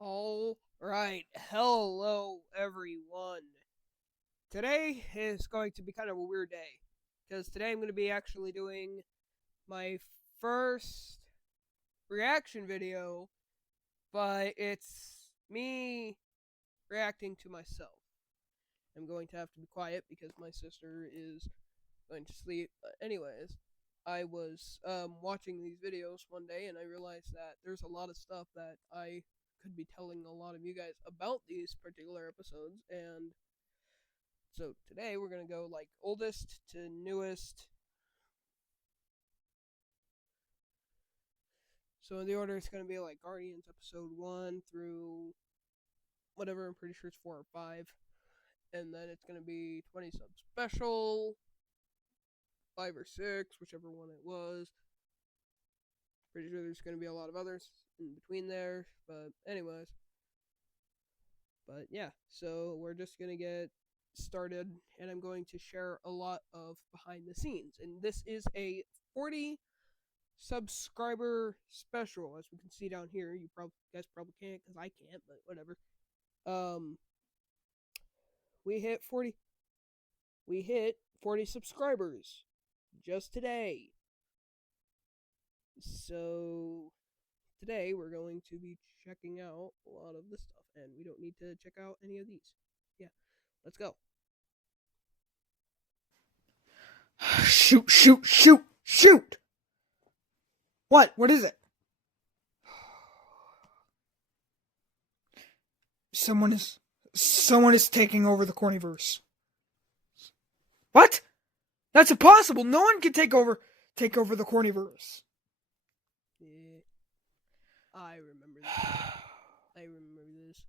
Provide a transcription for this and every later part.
All right, hello everyone. Today is going to be kind of a weird day because today I'm going to be actually doing my first reaction video, but it's me reacting to myself. I'm going to have to be quiet because my sister is going to sleep. But anyways, I was watching these videos one day and I realized that there's a lot of stuff that I could be telling a lot of you guys about these particular episodes. And so today we're gonna go like oldest to newest. So in the order, it's gonna be like Guardians episode 1 through whatever. I'm pretty sure it's 4 or 5, and then it's gonna be 20 sub special, 5 or 6, whichever one it was. Pretty sure there's gonna be a lot of others in between there, but anyways. But yeah, so we're just gonna get started, and I'm going to share a lot of behind the scenes. And this is a 40 subscriber special, as we can see down here. You guys probably can't because I can't, but whatever. Um, we hit 40. We hit 40 subscribers just today. So today we're going to be checking out a lot of this stuff, and we don't need to check out any of these. Yeah, let's go. Shoot, shoot, shoot, shoot! What? What is it? Someone is... Someone is taking over the Cornyverse. What? That's impossible! No one can take over the Cornyverse. Yeah, I remember this. I remember this.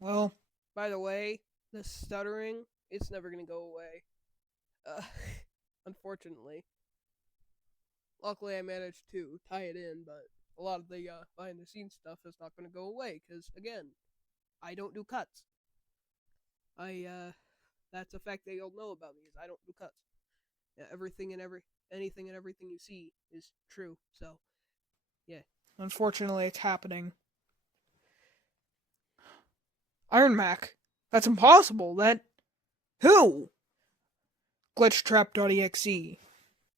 Well, By the way, the stuttering, it's never gonna go away. Uh, unfortunately. Luckily, I managed to tie it in, but a lot of the behind the scenes stuff is not gonna go away because again, I don't do cuts. That's a fact that you'll know about me is I don't do cuts. Yeah, anything and everything you see is true. So yeah, unfortunately, it's happening. Iron Mac. That's impossible. Who? Glitchtrap.exe.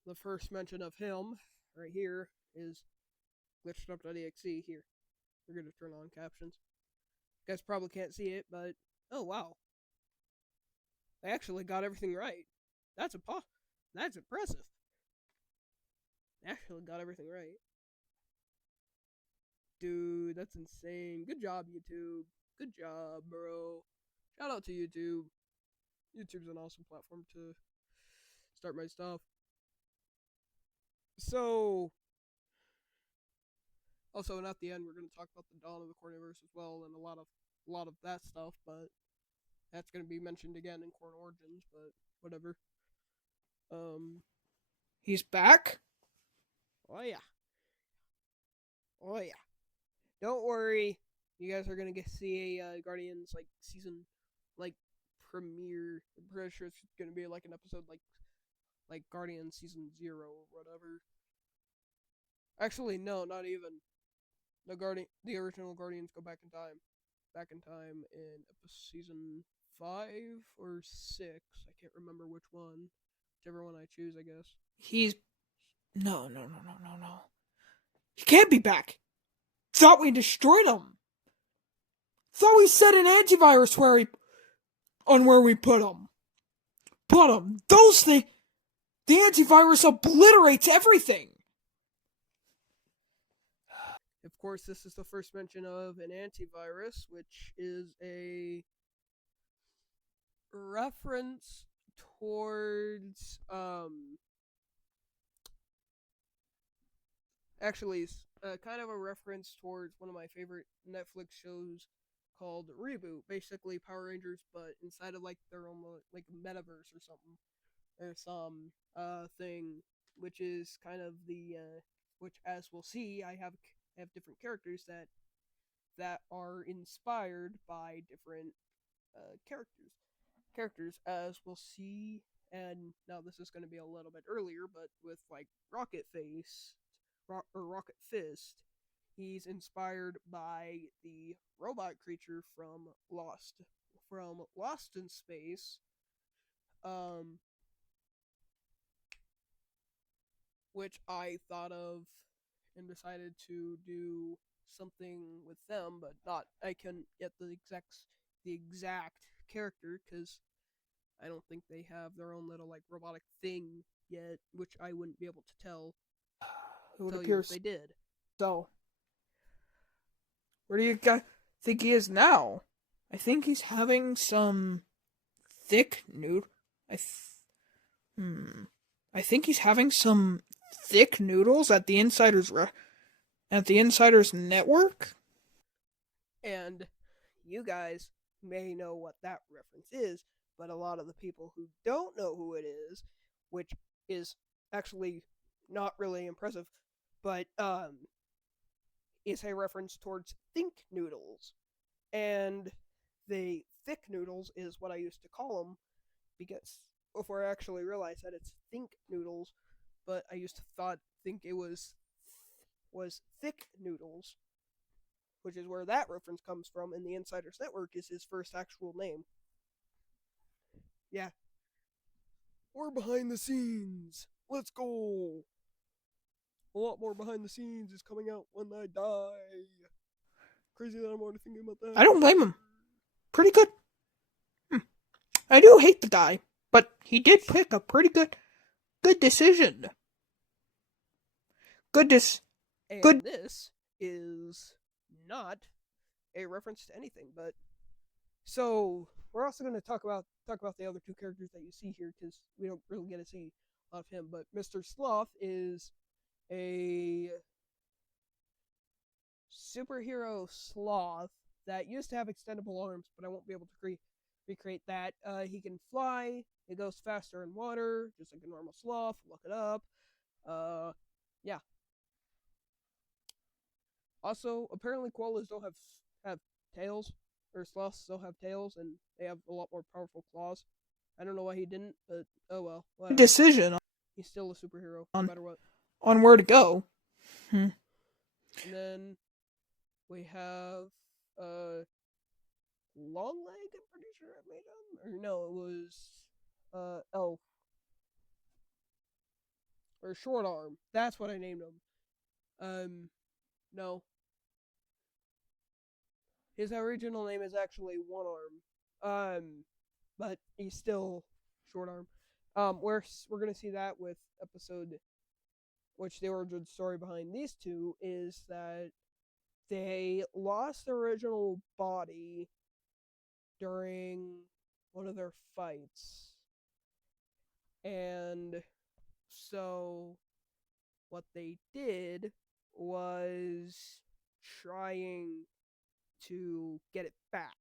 the first mention of him right here is glitched.exe. Here, we're gonna turn on captions. You guys probably can't see it, but oh wow, I actually got everything right. That's That's impressive. I actually got everything right. Dude, that's insane. Good job, YouTube. Good job, bro. Shout out to YouTube. YouTube's an awesome platform to start my stuff. So, also, and at the end, we're going to talk about the dawn of the Corniverse as well, and a lot of that stuff. But that's going to be mentioned again in Corn Origins. But whatever. Um. He's back? Oh yeah. Oh yeah. Don't worry. You guys are gonna get see a Guardians like season like premiere. I'm pretty sure it's gonna be like an episode like Guardians season 0 or whatever. Actually, no, not even. The original Guardians go back in time in season 5 or 6. I can't remember which one. Whichever one I choose, I guess. He's... No, no, no, no, no, no. He can't be back. Thought we destroyed him. Thought we set an antivirus where we put him. Put him. Those things... The antivirus obliterates everything. Of course, this is the first mention of an antivirus, which is a reference towards actually kind of a reference towards one of my favorite Netflix shows called Reboot, basically Power Rangers, but inside of like their own like metaverse or something, or some thing, which is kind of the which, as we'll see, I have different characters that are inspired by different characters, as we'll see. And now this is going to be a little bit earlier, but with like Rocket Face or Rocket Fist, he's inspired by the robot creature from Lost in Space, um, which I thought of and decided to do something with them, but not I couldn't get the exact character because I don't think they have their own little like robotic thing yet, which I wouldn't be able to It would tell you appear if they did. so. Where do you think he is now? I think he's having some thick noodle. Hmm. I think he's having some thick noodles at the Insider's network. And you guys may know what that reference is, but a lot of the people who don't know who it is, which is actually not really impressive, but is a reference towards think noodles. And the thick noodles is what I used to call them because before I actually realized that it's think noodles, but I used to think it was thick noodles, which is where that reference comes from, and the Insider's Network is his first actual name. Yeah. We're behind the scenes. Let's go. A lot more behind the scenes is coming out when I die. Crazy that I'm already thinking about that. I don't blame him. Pretty good. I do hate the guy, but he did pick a pretty good decision. Good And good. this is not a reference to anything, but so we're also going to talk about the other two characters that you see here because we don't really get to see a lot of him. But Mr. Sloth is a superhero sloth that used to have extendable arms, but I won't be able to recreate that. He can fly. It goes faster in water, just like a normal sloth. Look it up. Yeah. Also, apparently koalas don't have tails, or sloths still have tails, and they have a lot more powerful claws. I don't know why he didn't, but oh well, whatever. Decision He's still a superhero, no on matter what. on where to go. And then we have Longleg. I'm pretty sure I made him, or no, it was Elf or Short Arm. That's what I named him. No, his original name is actually One Arm. But he's still Short Arm. We're gonna see that with episode, which the origin story behind these two is that they lost their original body during one of their fights, and so what they did was trying to get it back.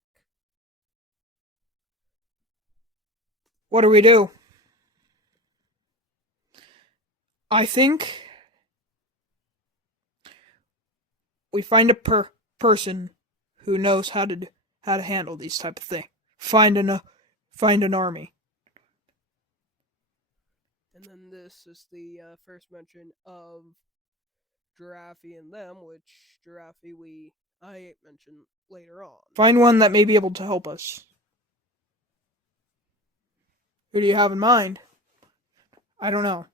What do we do? I think we find a person who knows how to handle these type of things. Find an army. And then this is the first mention of Giraffe and them, which Giraffe I mentioned later on. Find one that may be able to help us. Who do you have in mind? I don't know.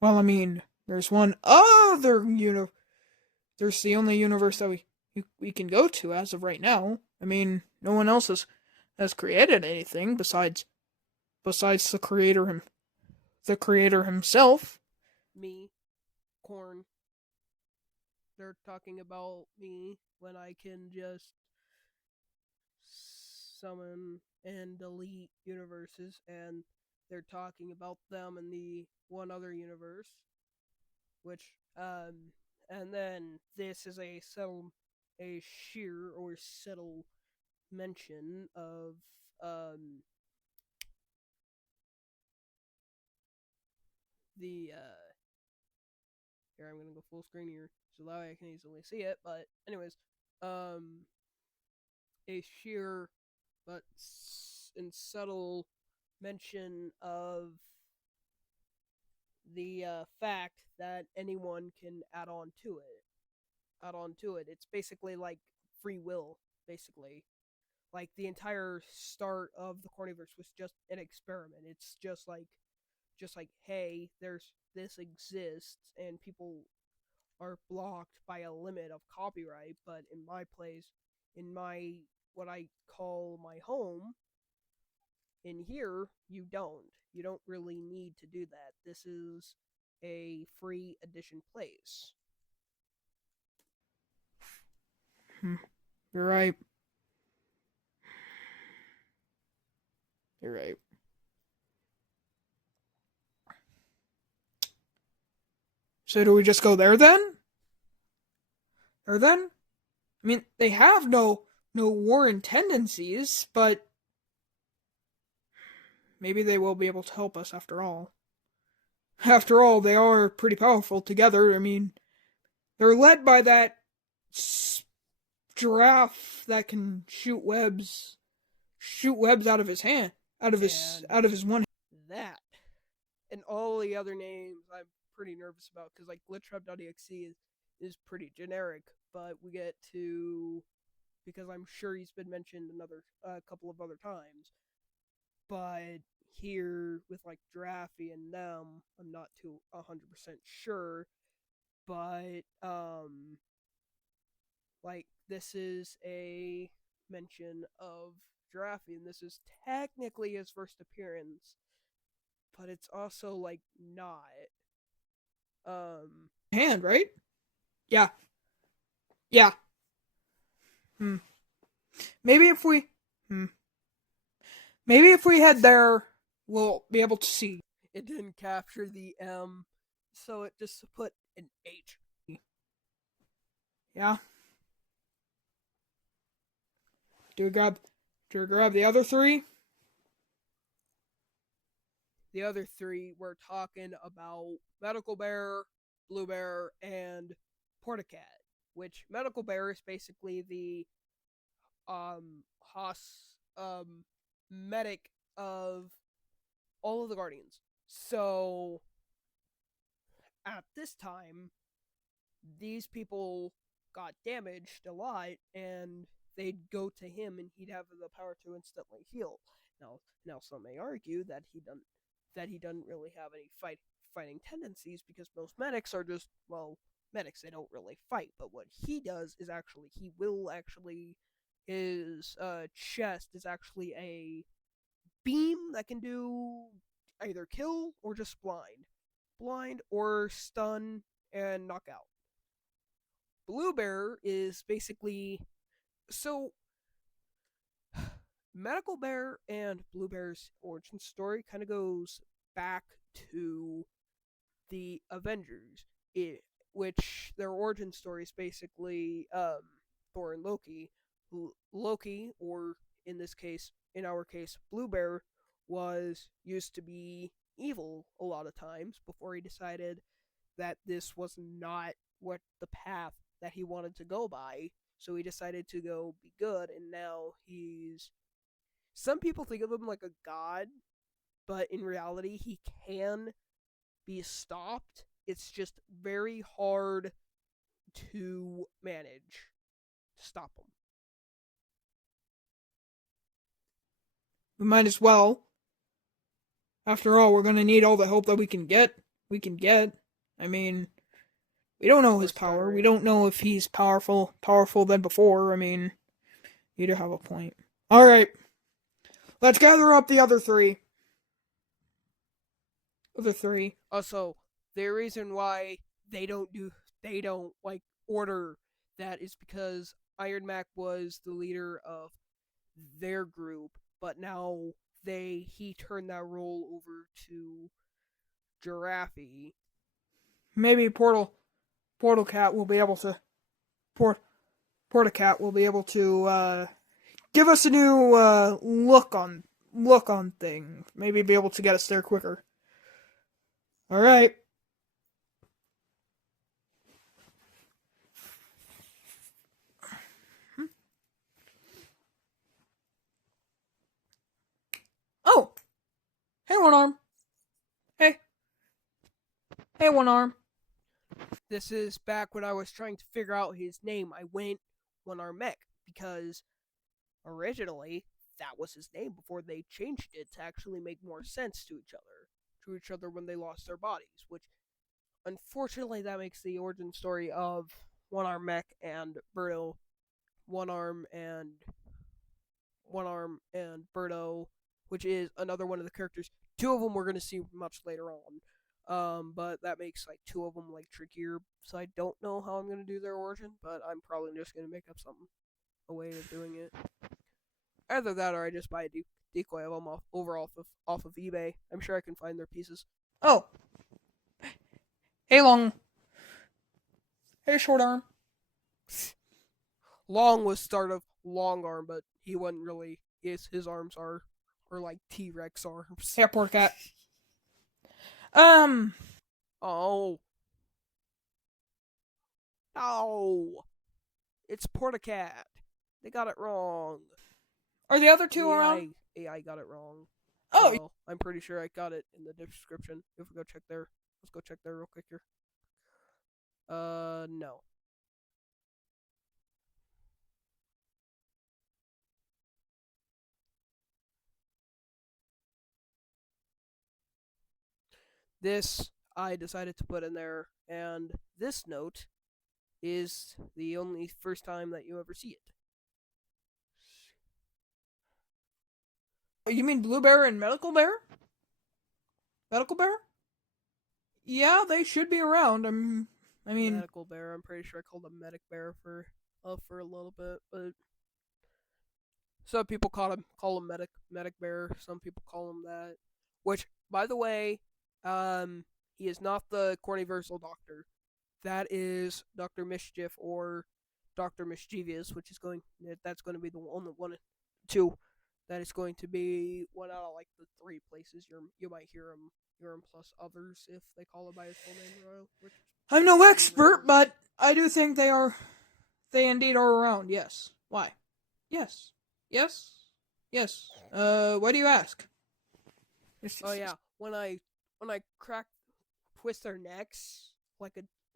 Well, I mean, there's one other There's the only universe that we can go to as of right now. I mean, no one else has created anything besides the creator himself. Me, Corn. They're talking about me when I can just summon and delete universes, and they're talking about them in the one other universe, which and then this is a sheer or subtle mention of the here I'm gonna go full screen here so that way I can easily see it. But anyways, a sheer but and subtle mention of the fact that anyone can add on to it. It's basically like free will, basically. Like the entire start of the Corniverse was just an experiment. It's just like hey, there's this exists and people are blocked by a limit of copyright, but in my place, in my what I call my home, in here you don't. You don't really need to do that. This is a free edition place. You're right. You're right. So do we just go there then? Or then? I mean, they have no warring tendencies, but maybe they will be able to help us after all. After all, they are pretty powerful together. I mean, they're led by that giraffe that can shoot webs out of his hand, out of his one. That and all the other names I'm pretty nervous about because like glitchtrap.exe is pretty generic, but we get to because I'm sure he's been mentioned another couple of other times. But here with like Giraffe and them, I'm not too 100% sure. But like this is a mention of Giraffe, and this is technically his first appearance, but it's also like not. Hand, right? Yeah. Yeah. Hmm. Maybe if we hmm. Maybe if we head there, we'll be able to see. It didn't capture the M, so it just put an H. Yeah. Do we grab the other three? The other three we're talking about Medical Bear, Blue Bear, and Portacat. Which Medical Bear is basically the Haas medic of all of the Guardians. So at this time, these people got damaged a lot, and they'd go to him, and he'd have the power to instantly heal. Now some may argue that he doesn't really have any fighting tendencies because most medics are just medics. They don't really fight. But what he does is actually he will actually his chest is actually a beam that can do either kill or just blind or stun and knock out. Blue Bear is basically so Medical Bear and Blue Bear's origin story kind of goes back to the Avengers, which their origin story is basically Thor and Loki. Loki, or in our case, Blue Bear, was used to be evil a lot of times before he decided that this was not what the path that he wanted to go by. So he decided to go be good, and now he's. Some people think of him like a god, but in reality, he can be stopped. It's just very hard to manage to stop him. We might as well. After all, we're going to need all the help that we can get. I mean, we don't know his power. We don't know if he's powerful than before. I mean, you do have a point. All right. Let's gather up the other three. Also, the reason why they don't like order that is because Iron Mac was the leader of their group, but now he turned that role over to Giraffe. Maybe Portal Cat will be able to Portacat will be able to give us a new look on things. Maybe be able to get us there quicker. All right. Oh, hey, One Arm. Hey. Hey, one arm. This is back when I was trying to figure out his name. I went One Arm Mech because originally that was his name before they changed it to actually make more sense to each other when they lost their bodies, which unfortunately that makes the origin story of One Arm Mech and Birdo One Arm and One Arm and Birdo, which is another one of the characters. Two of them we're going to see much later on. But that makes like two of them like trickier. So I don't know how I'm gonna do their origin, but I'm probably just gonna make up something, a way of doing it. Either that, or I just buy a decoy of them off of eBay. I'm sure I can find their pieces. Oh. Hey, long. Hey, short arm. Long was start of long arm, but he wasn't really. His arms are like T-Rex arms. Hey, poor cat. Oh. No. It's Portacat. They got it wrong. Are the other two AI, around? AI got it wrong. Oh. Well, I'm pretty sure I got it in the description. If we go check there. Let's go check there real quick here. No. This I decided to put in there, and this note is the only first time that you ever see it. Oh, you mean Blue Bear and Medical Bear? Medical Bear? Yeah, they should be around. I mean, Medical bear. I'm pretty sure I called him medic bear for a little bit, but some people call him medic bear. Some people call him that. Which, by the way, he is not the Corniversal Doctor. That is Doctor Mischief or Doctor Mischievous, which is that's going to be the only one, two. That is going to be one out of like the three places you might hear him plus others if they call him by his full name. Which I'm no expert, but I do think they indeed are around. Yes. Why? Yes. Yes. Yes. Why do you ask? Oh yeah, when I twist their necks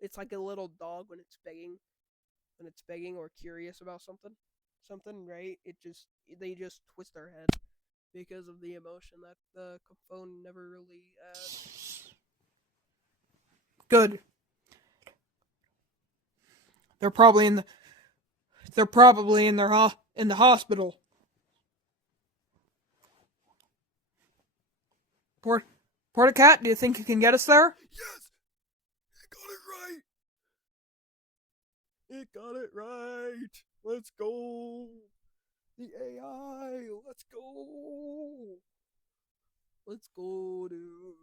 it's like a little dog when it's begging or curious about something, right? They just twist their head because of the emotion that the phone never really adds. Good. They're probably in the hospital. Portacat, do you think you can get us there? Yes, it got it right. It got it right. Let's go. The AI. Let's go. Let's go, dude.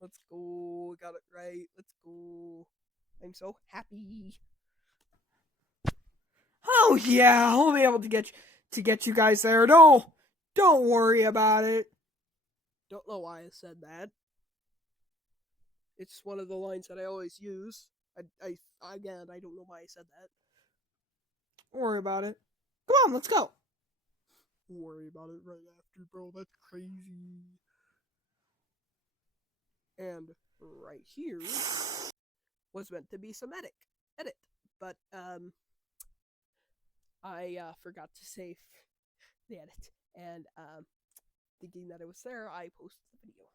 Let's go. Got it right. Let's go. I'm so happy. Oh yeah, I'll be able to get you guys there. Don't worry about it. Don't know why I said that. It's one of the lines that I always use. Again, I don't know why I said that. Don't worry about it. Come on, let's go. Worry about it right after, bro. That's crazy. And right here was meant to be some edit, but I forgot to save the edit, and thinking that it was there, I posted the video.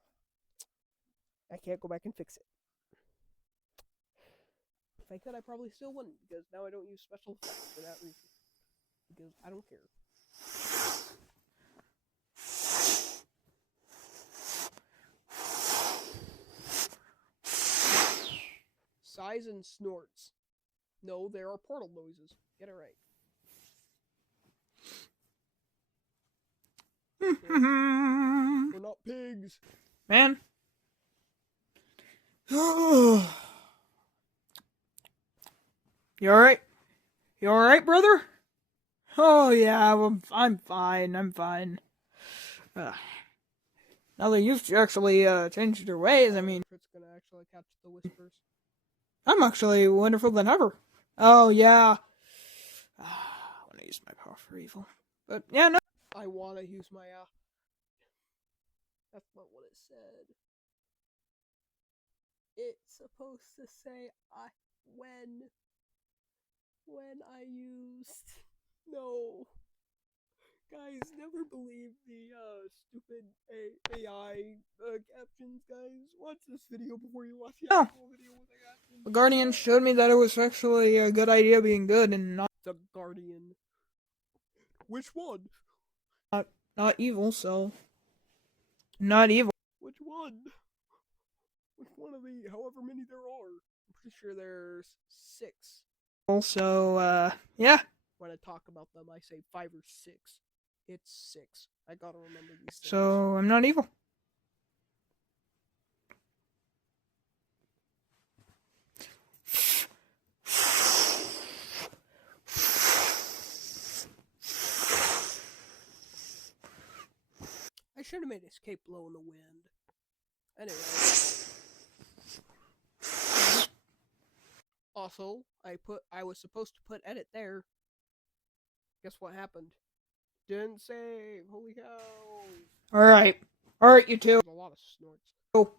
I can't go back and fix it. If I could, I probably still wouldn't, because now I don't use special effects for that reason. Because I don't care. Sighs and snorts. No, there are portal noises. Get it right. We're not pigs. Man. You alright? You alright, brother? Oh yeah, I'm fine. I'm fine. Now that you've actually changed your ways, I mean, if it's gonna actually catch the whispers. I'm actually wonderful than ever. Oh yeah. I want to use my power for evil, but yeah, no. I want to use my That's not what it said. it's supposed to say when I used. No. Guys, never believe the stupid AI captions, guys. Watch this video before you watch the actual video with the captions. The Guardian showed me that it was actually a good idea being good and not The Guardian. Which one? not evil, so not evil. Which one? Which one of the however many there are? I'm pretty sure there's 6. So yeah. When I talk about them, I say 5 or 6. It's 6. I gotta remember these things. So I'm not evil. I should have made escape blow in the wind. Anyway. Also, I was supposed to put edit there. Guess what happened? Didn't save. Holy cow. Alright, you two. There's a lot of snorts. Oh,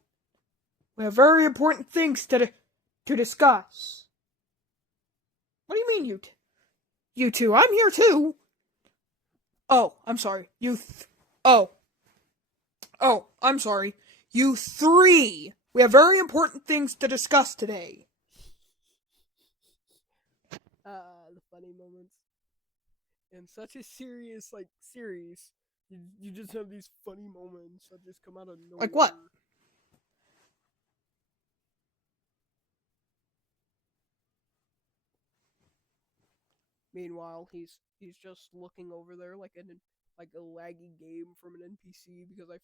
we have very important things to discuss. What do you mean, you two? I'm here too. Oh, I'm sorry. Oh, I'm sorry. You 3. We have very important things to discuss today. The funny moments. In such a serious, series, you just have these funny moments that just come out of nowhere. Like what? Meanwhile, he's just looking over there like a laggy game from an NPC because I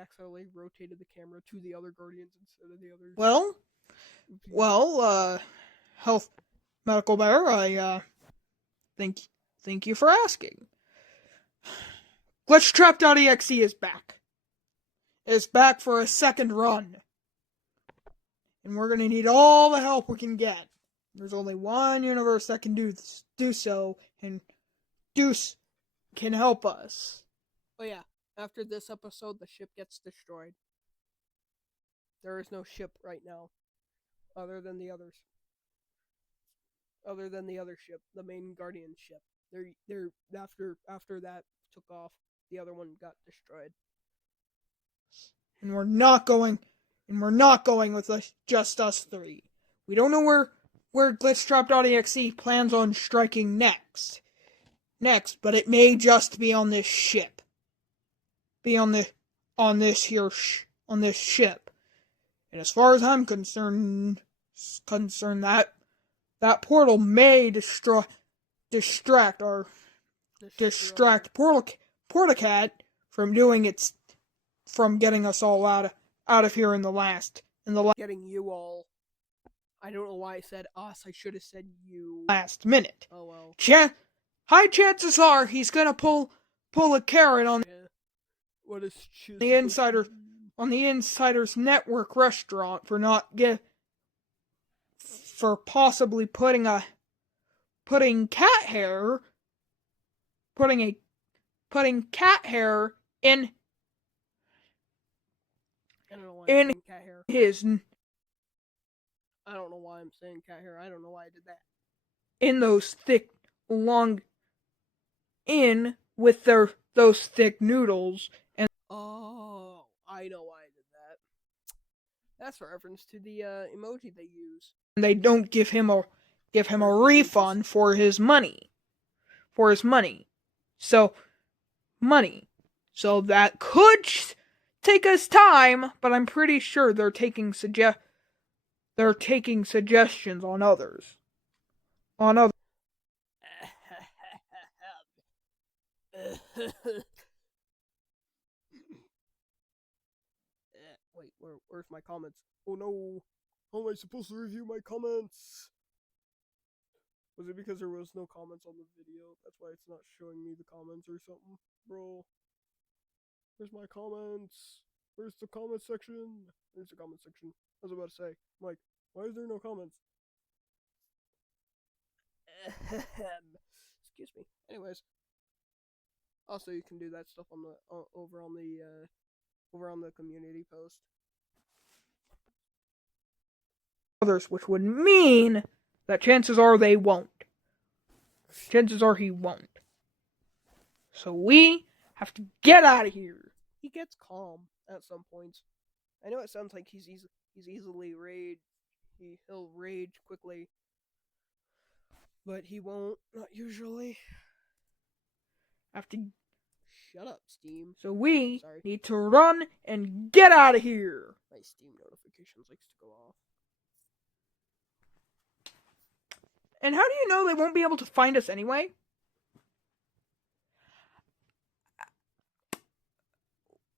accidentally rotated the camera to the other Guardians instead of the others. Well, Health Medical Bear, I thank you for asking. Glitchtrap.exe is back. It's back for a second run. And we're gonna need all the help we can get. There's only one universe that can do so, and Deuce can help us. Oh yeah, after this episode, the ship gets destroyed. There is no ship right now, other than the others. Other than the other ship, the main Guardian ship. They're after that took off, the other one got destroyed. And we're not going with just us 3. We don't know where Glitchtrap.exe plans on striking next, but it may just be on this ship. Be on this ship. And as far as I'm concerned that portal may distract Portacat from getting us all out of here in the last Getting you all. I don't know why I said us. I should have said you. last minute. Oh well. High chances are he's gonna pull a carrot on What is the Insider's Network restaurant for possibly putting cat hair in I don't know why I'm saying cat hair. his. I don't know why I'm saying cat hair. I don't know why I did that. In those thick, long. In with those thick noodles and. Oh, I know why I did that. That's a reference to the emoji they use. And they don't give him a refund for his money. So that could take us time, but I'm pretty sure they're taking suggestions on others. Wait, where's my comments? Oh no! How am I supposed to review my comments? Was it because there was no comments on the video? That's why it's not showing me the comments or something? Bro. Where's my comments? Where's the comment section? Where's the comment section? I was about to say, I'm like, why is there no comments? Excuse me. Anyways. Also, you can do that stuff on the over on the community post. others, which would mean that chances are they won't. Chances are he won't. So we have to get out of here. He gets calm at some points. I know it sounds like he's easily rage. He'll rage quickly, but he won't. Not usually. Have to. Shut up, Steam. So we Sorry. need to run and get out of here. My Steam notifications likes to go off. And how do you know they won't be able to find us anyway?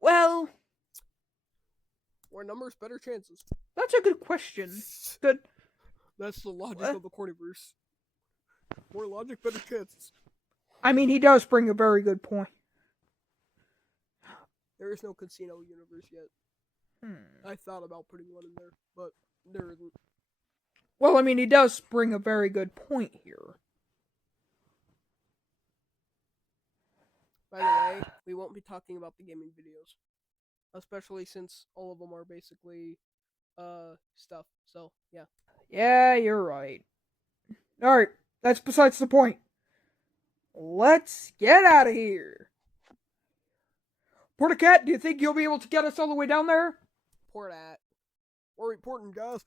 Well, more numbers, better chances. That's a good question. Good. That's the logic of the Corniverse. More logic, better chances. I mean, he does bring a very good point. There is no casino universe yet. I thought about putting one in there, but there isn't. Well, I mean, he does bring a very good point here. By the way, we won't be talking about the gaming videos. Especially since all of them are basically, stuff. So, yeah. Yeah, you're right. Alright, that's besides the point. Let's get out of here. Portacat, do you think you'll be able to get us all the way down there? Port at. We're reporting, guys.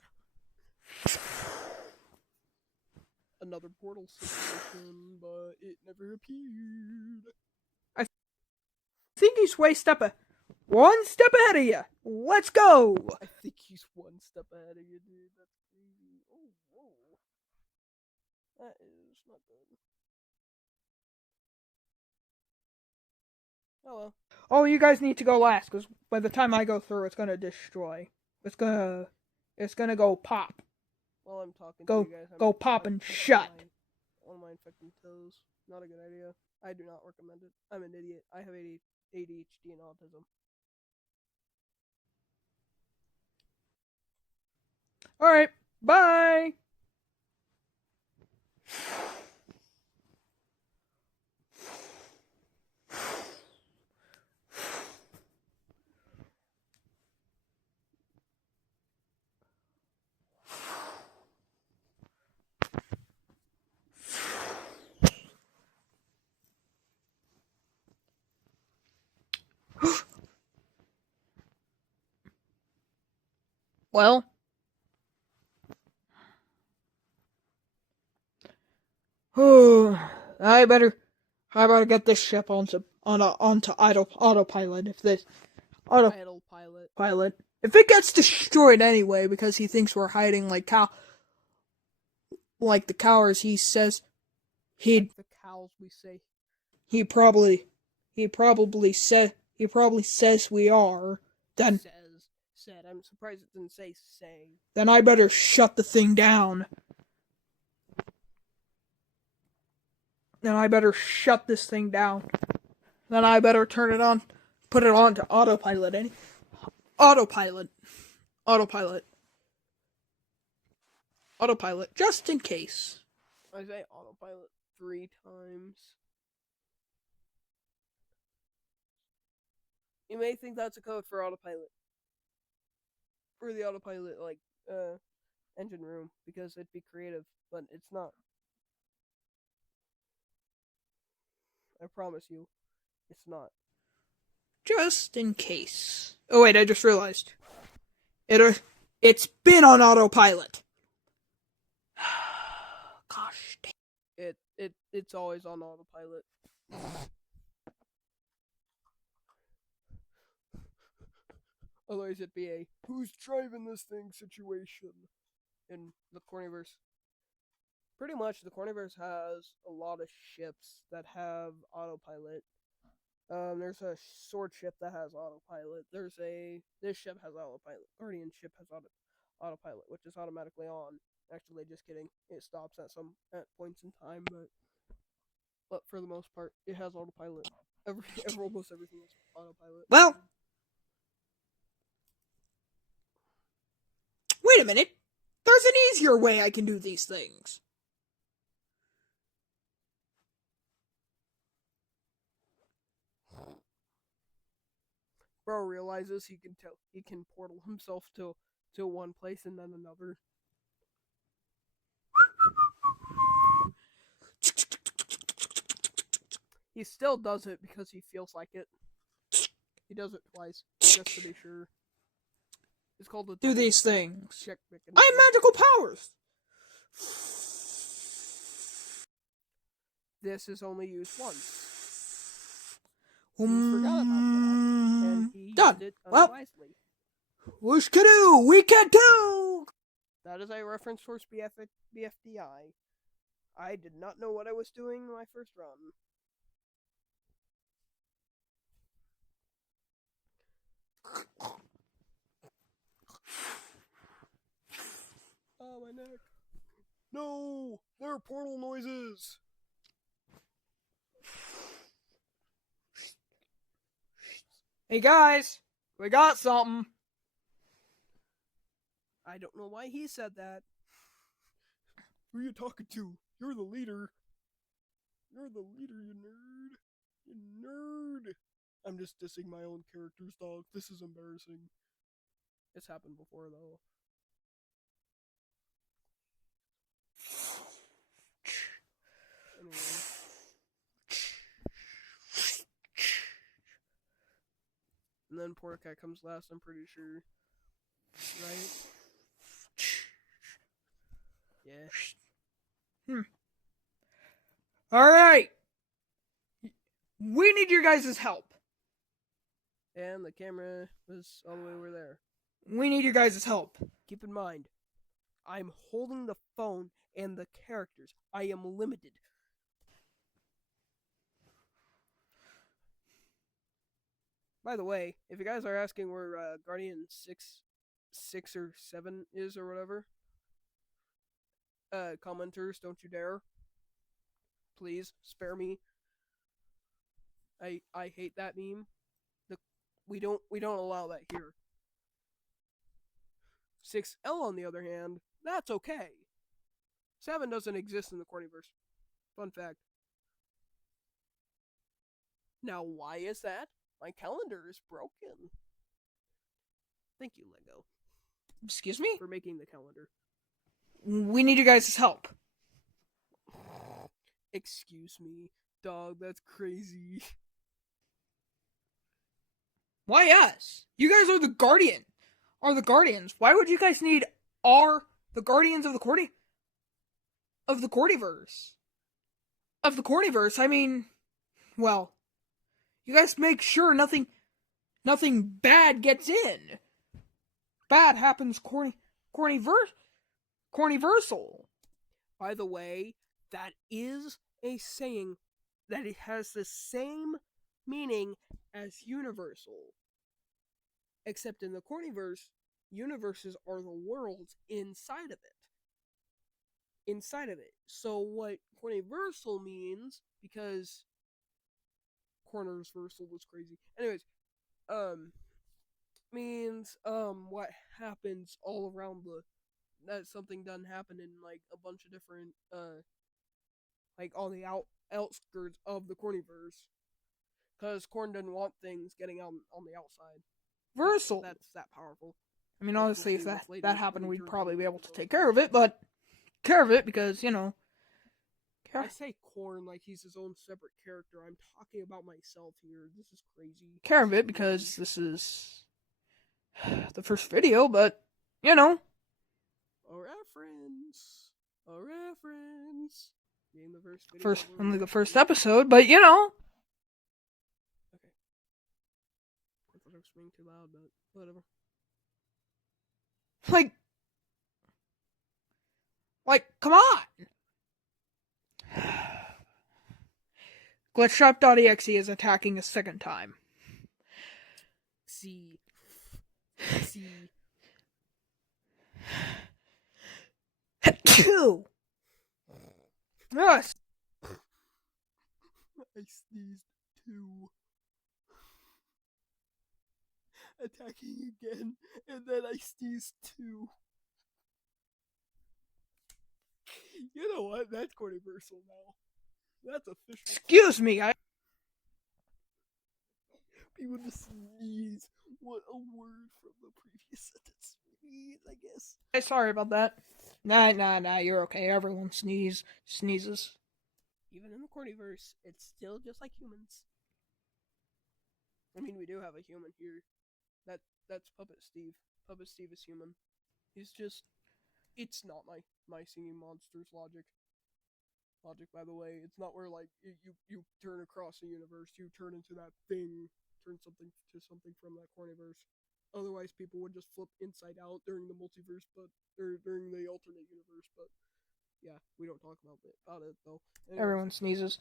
Another portal situation, but it never appeared. I think he's one step ahead of you. Let's go. I think he's one step ahead of you, dude. That's crazy. Oh, whoa. That is not good. Oh well. Oh, you guys need to go last, because by the time I go through, it's gonna destroy. It's gonna go pop. While I'm talking Go, to you guys, go pop and shut. One of my infecting toes. Not a good idea. I do not recommend it. I'm an idiot. I have ADHD and autism. Alright, bye. Well, I better get this ship onto autopilot. If this autopilot, if it gets destroyed anyway, because he thinks we're hiding like the cowards he says Like the cows we say. he probably says we are. Then said. I'm surprised it didn't say. Then I better shut the thing down. Then I better shut this thing down. Then I better turn it on, put it on to autopilot. Autopilot, just in case. I say autopilot 3 times. You may think that's a code for autopilot. For the autopilot, engine room, because it'd be creative, but it's not. I promise you, it's not. Just in case. Oh wait, I just realized. It's been on autopilot. Gosh dang. It's always on autopilot. Otherwise it'd be a who's driving this thing situation in the Corniverse. Pretty much the Corniverse has a lot of ships that have autopilot. There's a sword ship that has autopilot. This ship has autopilot. Guardian ship has autopilot, which is automatically on. Actually, just kidding. It stops at points in time, but for the most part, it has autopilot. Almost everything is autopilot. Well, wait a minute. There's an easier way I can do these things. Bro realizes he can portal himself to one place and then another. He still does it because he feels like it. He does it twice, just to be sure. It's called the Do these things. check mechanism. I have magical powers. This is only used once. He forgot about that, and he used it unwisely. Whoosh canoe, we can do. That is a reference towards BFDI. I did not know what I was doing in my first run. Oh, my neck. No! There are portal noises! Hey guys, we got something. I don't know why he said that. Who are you talking to? You're the leader. You're the leader, you nerd. You nerd. I'm just dissing my own character's dog. This is embarrassing. It's happened before, though. Anyway. And then Portacat comes last, I'm pretty sure. Right? Yeah. Alright. We need your guys' help. And the camera was all the way over there. We need your guys' help. Keep in mind, I'm holding the phone and the characters. I am limited. By the way, if you guys are asking where Guardian 6 or 7 is or whatever, commenters, don't you dare. Please, spare me. I hate that meme. We don't allow that here. 6L on the other hand, that's okay. 7 doesn't exist in the Cornyverse. Fun fact. Now, why is that? My calendar is broken. Thank you, Lego. Excuse me? For making the calendar. We need your guys' help. Excuse me, dog, that's crazy. Why us? You guys are the Guardians. Why would you guys need the Guardians of the Cordyverse? Of the Cordyverse, I mean, well, you guys make sure nothing bad gets in. Bad happens Cornyversal. By the way, that is a saying that it has the same meaning as universal. Except in the Cornyverse, universes are the worlds inside of it. So what Cornyversal means, because Corners Versal was crazy. Anyways, means what happens all around that something doesn't happen in like a bunch of different like on the outskirts of the Cornyverse. Because Corn doesn't want things getting out on the outside. Versal. That's that powerful. I mean, honestly, if that happened, we'd probably be able to take care of it, because, you know. I say Corn like he's his own separate character. I'm talking about myself here. This is crazy. Care of it, because this is the first video, but, you know. A reference. Being the first video. Only the first episode, but, you know. Okay. I thought I was being too loud, but whatever. Like, come on! Glitchtrap.exe is attacking a second time. See. Two. Yes. I sneezed too. Attacking again, and then I sneezed too. You know what? That's Cornyversal now. That's official. Excuse me, People just sneeze. What a word from the previous sentence. Sneeze, I guess. Sorry about that. Nah, you're okay. Everyone sneezes. even in the Cordyverse, it's still just like humans. I mean, we do have a human here. That that's Puppet Steve. Puppet Steve is human. He's just it's not my singing monsters logic, by the way. It's not where like you turn across a universe, you turn into that thing, turn something to something from that cornyverse. Otherwise, people would just flip inside out during the multiverse, but or during the alternate universe. But yeah, we don't talk about it though. Anyways, Everyone sneezes.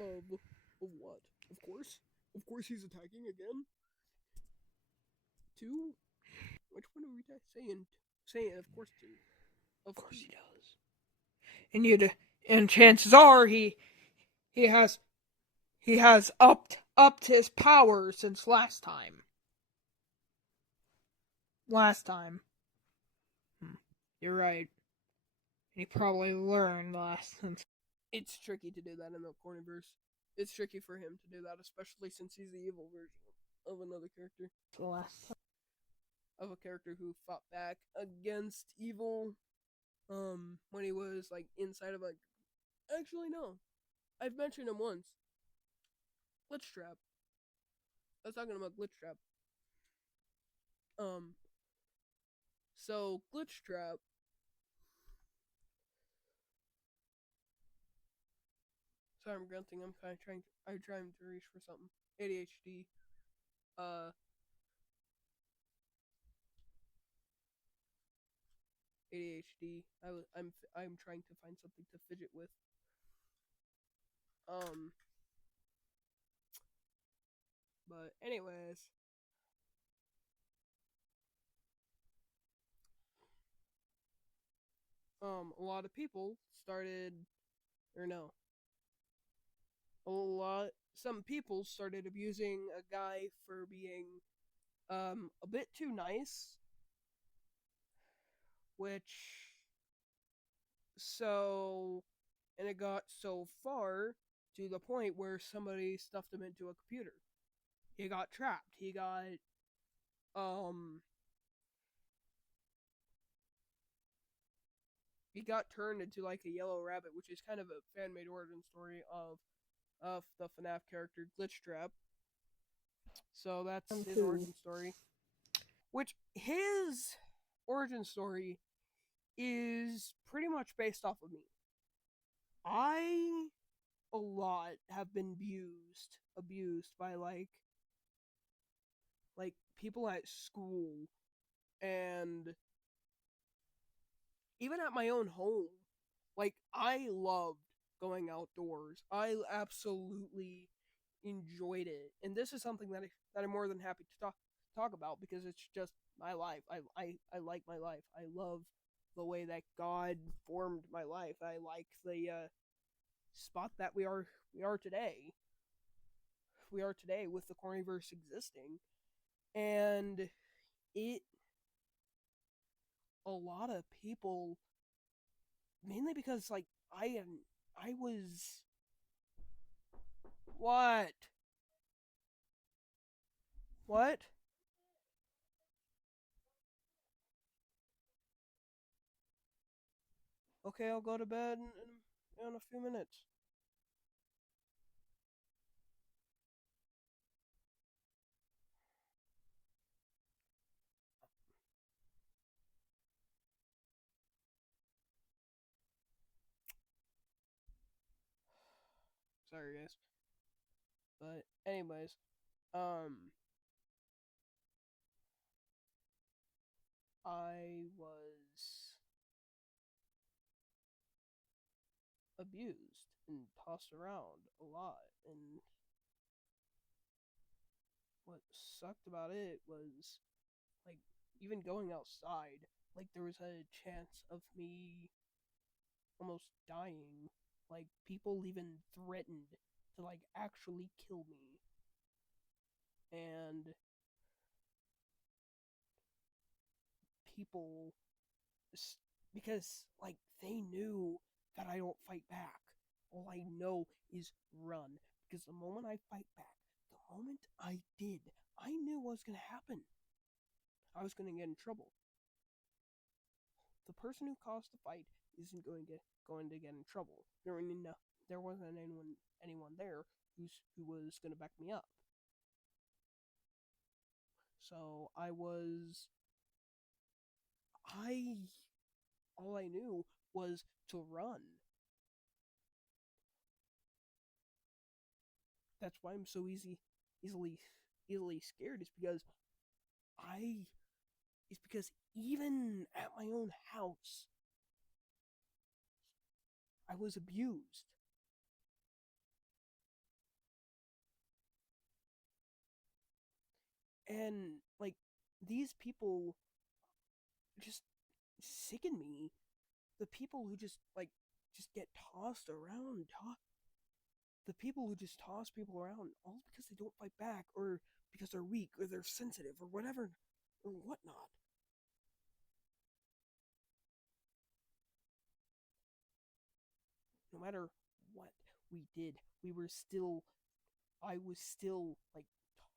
of what? Of course, he's attacking again. Two? Which one are we saying? Saying, of course, two. Of course he does. And chances are he has upped his power since last time. You're right. He probably learned lessons. It's tricky to do that in the cornerverse. It's tricky for him to do that, especially since he's the evil version of another character. The last time. Of a character who fought back against evil. When he was like inside of like. Actually, no. I've mentioned him once. Glitchtrap. I was talking about Glitchtrap. So Glitchtrap. Sorry, I'm grunting. I'm kind of trying to reach for something. ADHD. ADHD. I'm trying to find something to fidget with. But anyways, a lot of people started, or no, some people started abusing a guy for being, a bit too nice, which, so, and it got so far to the point where somebody stuffed him into a computer. He got trapped. Um, he got turned into like a yellow rabbit, which is kind of a fan made origin story of the FNAF character Glitchtrap. So that's his origin story. Which his origin story is pretty much based off of me. I a lot have been abused by like people at school and even at my own home. Like I loved going outdoors. I absolutely enjoyed it, and this is something that I'm more than happy to talk about because it's just my life. I like my life. I love the way that God formed my life. I like the spot that we are today. We are today with the Cornyverse existing, and it a lot of people mainly because like I was what what okay, I'll go to bed in a few minutes. Sorry guys. But anyways, um I was abused and tossed around a lot, and what sucked about it was like even going outside, like there was a chance of me almost dying. Like people even threatened to like actually kill me. And people because like they knew that I don't fight back. All I know is run because the moment I fight back, the moment I did, I knew what was going to happen. I was going to get in trouble. the person who caused the fight isn't going to get in trouble. There wasn't anyone there who was going to back me up. So I all I knew was to run. That's why I'm so easily easily scared. I is because even at my own house, I was abused. And like these people just sicken me. The people who just get tossed around, the people who just toss people around all because they don't fight back or because they're weak or they're sensitive or whatever or whatnot. No matter what we did, we were still I was still like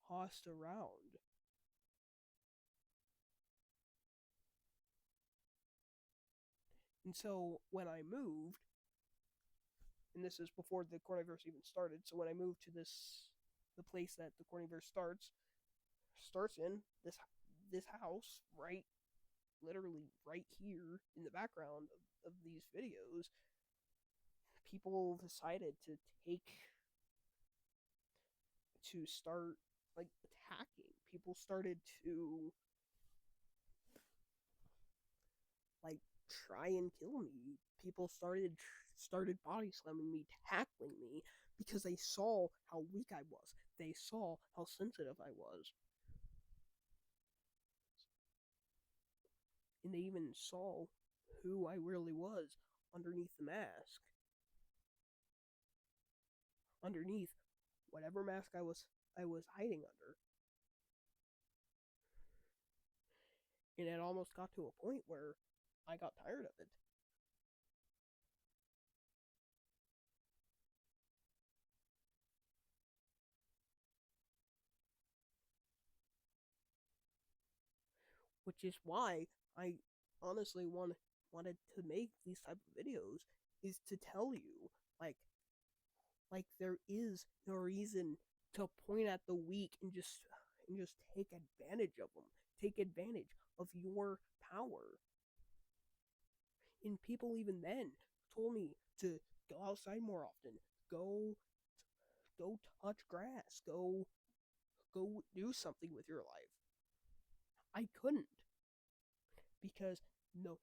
tossed around. And so when I moved, and this is before the Corniverse even started, so when I moved to the place that the Corniverse starts in, this house, right literally right here in the background of these videos, people decided take to start like attacking. People started to like try and kill me. People started body slamming me, tackling me because they saw how weak I was. They saw how sensitive I was. And they even saw who I really was underneath the mask. Underneath whatever mask I was hiding under. And it almost got to a point where I got tired of it. Which is why I honestly wanted to make these type of videos is to tell you like there is no reason to point at the weak and just take advantage of them. Take advantage of your power. And people even then told me to go outside more often. Go touch grass. Go do something with your life. I couldn't because no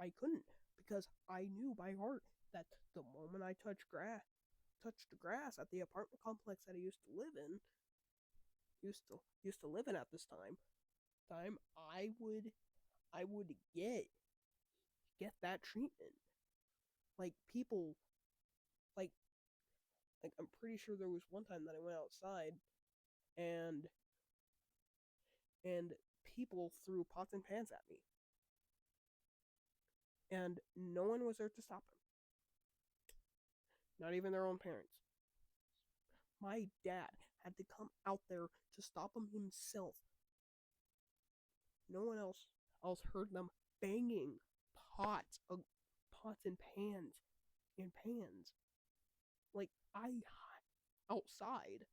I couldn't because I knew by heart that the moment I touched the grass at the apartment complex that I used to live in at this time I would get that treatment. Like people like I'm pretty sure there was one time that I went outside and and people threw pots and pans at me and no one was there to stop them. Not even their own parents. My dad had to come out there to stop him himself. No one else heard them banging pots, pots and pans. Like I outside.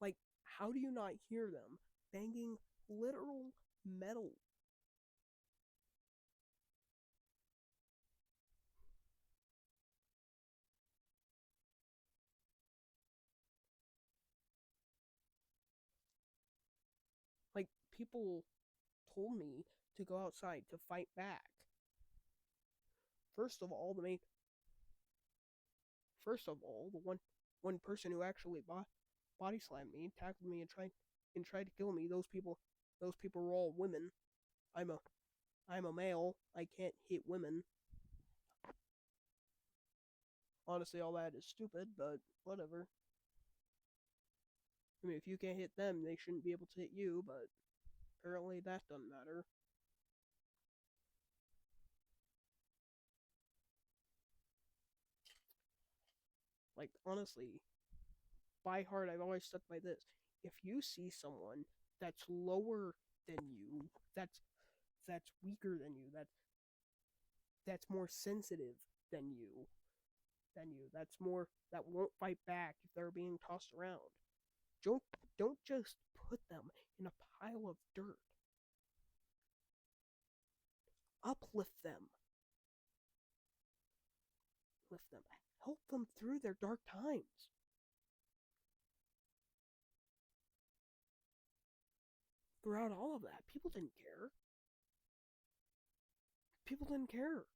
Like how do you not hear them banging literal metal? Like people told me to go outside to fight back. First of all, the one person who actually body slammed me, tackled me, and tried to kill me. Those people were all women. I'm a I'm a male. I can't hit women. Honestly, all that is stupid, but whatever. I mean, if you can't hit them, they shouldn't be able to hit you, but apparently that doesn't matter. Like, honestly, by heart, I've always stuck by this. If you see someone that's lower than you. That's weaker than you. That's more sensitive than you. That's more that won't fight back if they're being tossed around. Don't don't just put them in a pile of dirt. Uplift them. Lift them. Help them through their dark times. Throughout all of that, people didn't care. People didn't care.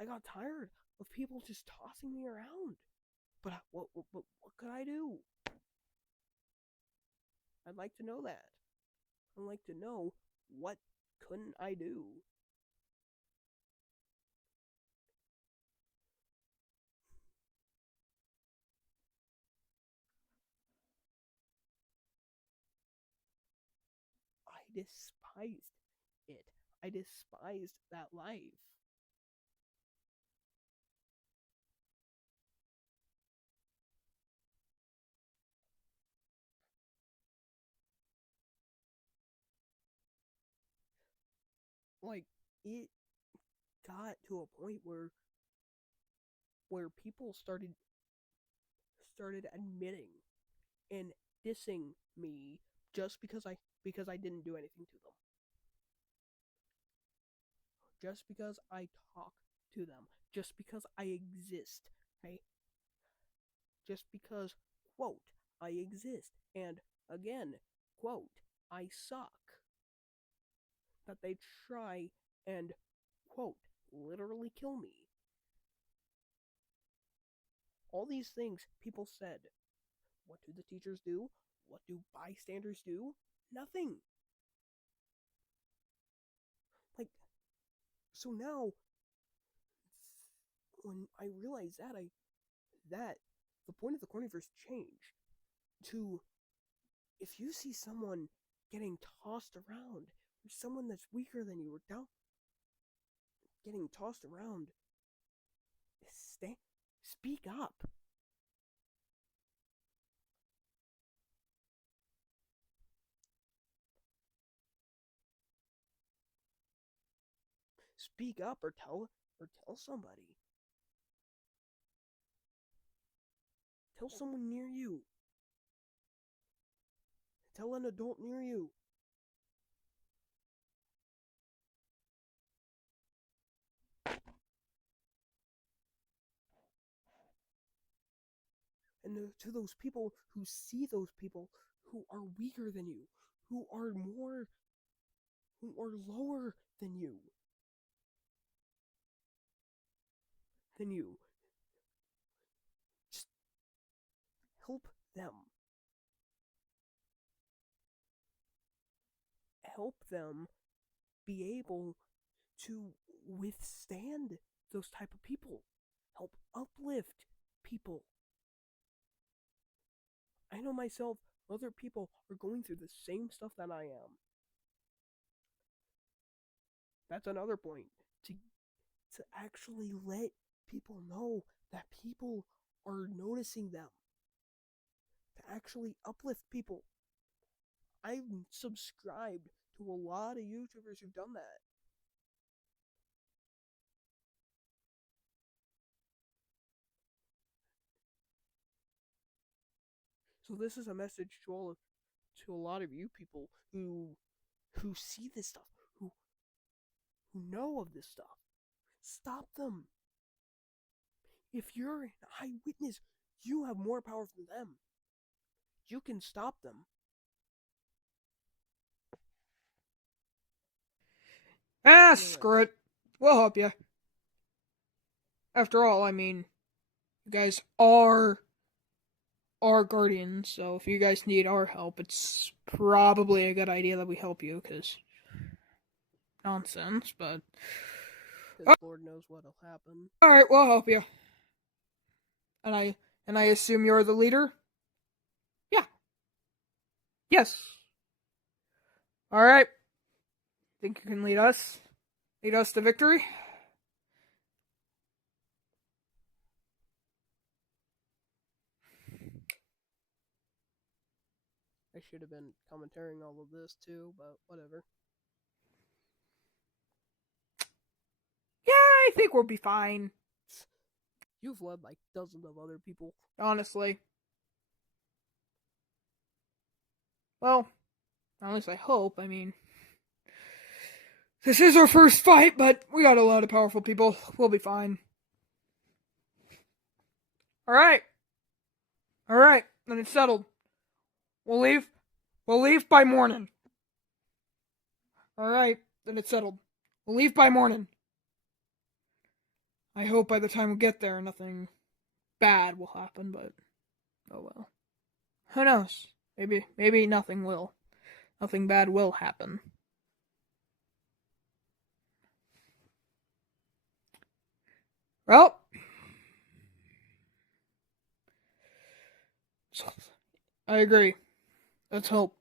I got tired of people just tossing me around. But what could I do? I'd like to know that. I'd like to know what couldn't I do? I despised it. I despised that life. Like, it got to a point where people started admitting and dissing me just because I didn't do anything to them. Just because I talk to them. Just because I exist. I just because, quote, I exist. And again, quote, I suck. That they try and, quote, literally kill me. All these things people said. What do the teachers do? What do bystanders do? Nothing. Like, so now, when I realized that the point of the Corniverse changed to, if you see someone getting tossed around, or someone that's weaker than you, or down, getting tossed around, speak up. Speak up or tell somebody. Tell someone near you. Tell an adult near you. And to those people who see those people who are weaker than you, who are lower than you, just help them. Help them be able to withstand those type of people. Help uplift people. I know myself, other people are going through the same stuff that I am. That's another point. To actually let people know that people are noticing them. To actually uplift people. I've subscribed to a lot of YouTubers who've done that. So this is a message to a lot of you people who see this stuff, who know of this stuff. Stop them. If you're an eyewitness, you have more power than them. You can stop them. Screw it. We'll help you. After all, I mean, you guys are our guardians, so if you guys need our help, it's probably a good idea that we help you, because nonsense, but... Because Lord knows what'll happen. Alright, we'll help you. And I assume you're the leader? Yeah. Yes. Alright. Think you can lead us? Lead us to victory? I should have been commentating all of this too, but whatever. Yeah, I think we'll be fine. You've led like dozens of other people. Honestly. Well, at least I hope. I mean, this is our first fight, but we got a lot of powerful people. We'll be fine. Alright. Alright, then it's settled. We'll leave. We'll leave by morning. Alright, then it's settled. We'll leave by morning. I hope by the time we get there, nothing bad will happen, but oh well. Who knows? Maybe nothing will. Nothing bad will happen. Well, I agree. Let's hope.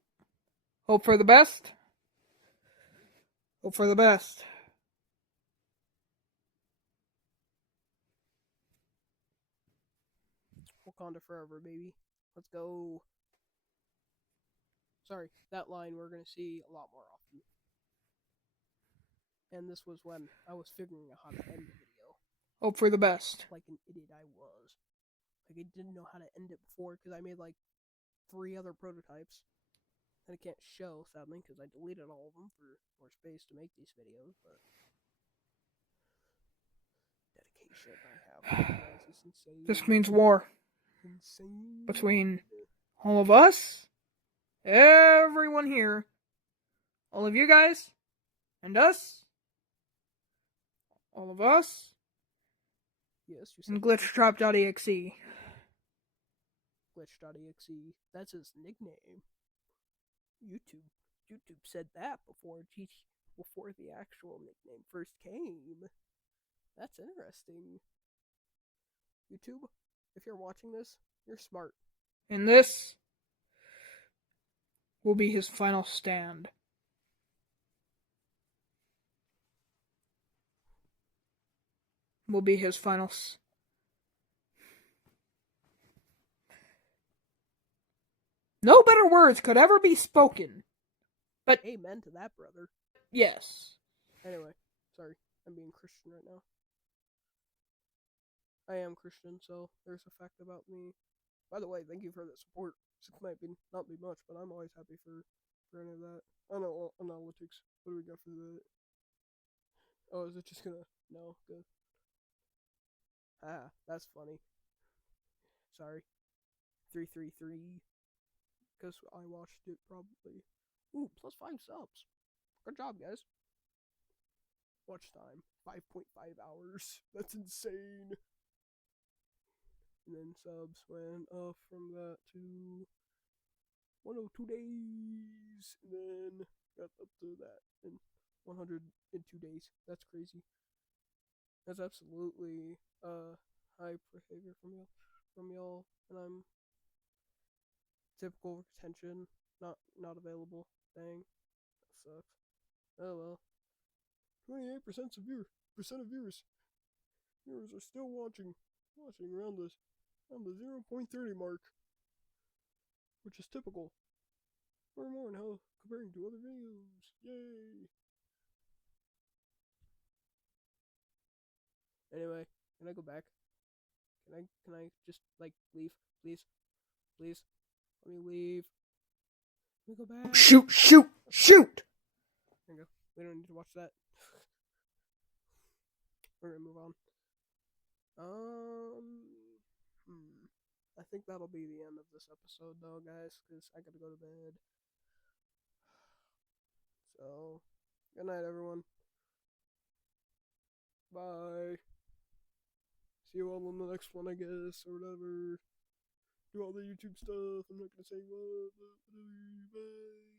Hope for the best. Hope for the best. Wakanda forever, baby. Let's go. Sorry, that line we're gonna see a lot more often. And this was when I was figuring out how to end the video. Hope for the best. Like an idiot I was. Like I didn't know how to end it before because I made like 3 other prototypes. And I can't show, sadly, because I deleted all of them for more space to make these videos, but dedication I have, guys, is insane. This means war. Insane. Between all of us, everyone here, all of you guys, and us, all of us, yes, you and said glitchtrap.exe. Glitch.exe, that's his nickname. YouTube said that before the actual nickname first came. That's interesting. YouTube, if you're watching this, you're smart. And this will be his final stand. Will be his final. No better words could ever be spoken. But amen to that, brother. Yes. Anyway, sorry, I'm being Christian right now. I am Christian, so there's a fact about me. By the way, thank you for the support. It might not be much, but I'm always happy for any of that. I know analytics. What do we got for that? Oh, is it just gonna no good? Ah, that's funny. Sorry, 333. Because I watched it probably. Ooh, plus 5 subs. Good job, guys. Watch time 5.5 hours. That's insane. And then subs went up from that to 102 days, and then got up to that in 102 days. That's crazy. That's absolutely high behavior from y'all, and I'm typical retention, not available. Dang, that sucks. Oh well. 28% of viewers are still watching around the 0.30 mark, which is typical. Learn more on how comparing to other videos. Yay! Anyway, can I go back? Can I just like leave, please? Please, let me leave. Let me go back. Shoot! There you go. We don't need to watch that. We're gonna move on. I think that'll be the end of this episode, though, guys, because I gotta go to bed. So, good night, everyone. Bye. See you all in the next one, I guess, or whatever. Do all the YouTube stuff. I'm not gonna say what, but whatever. Bye.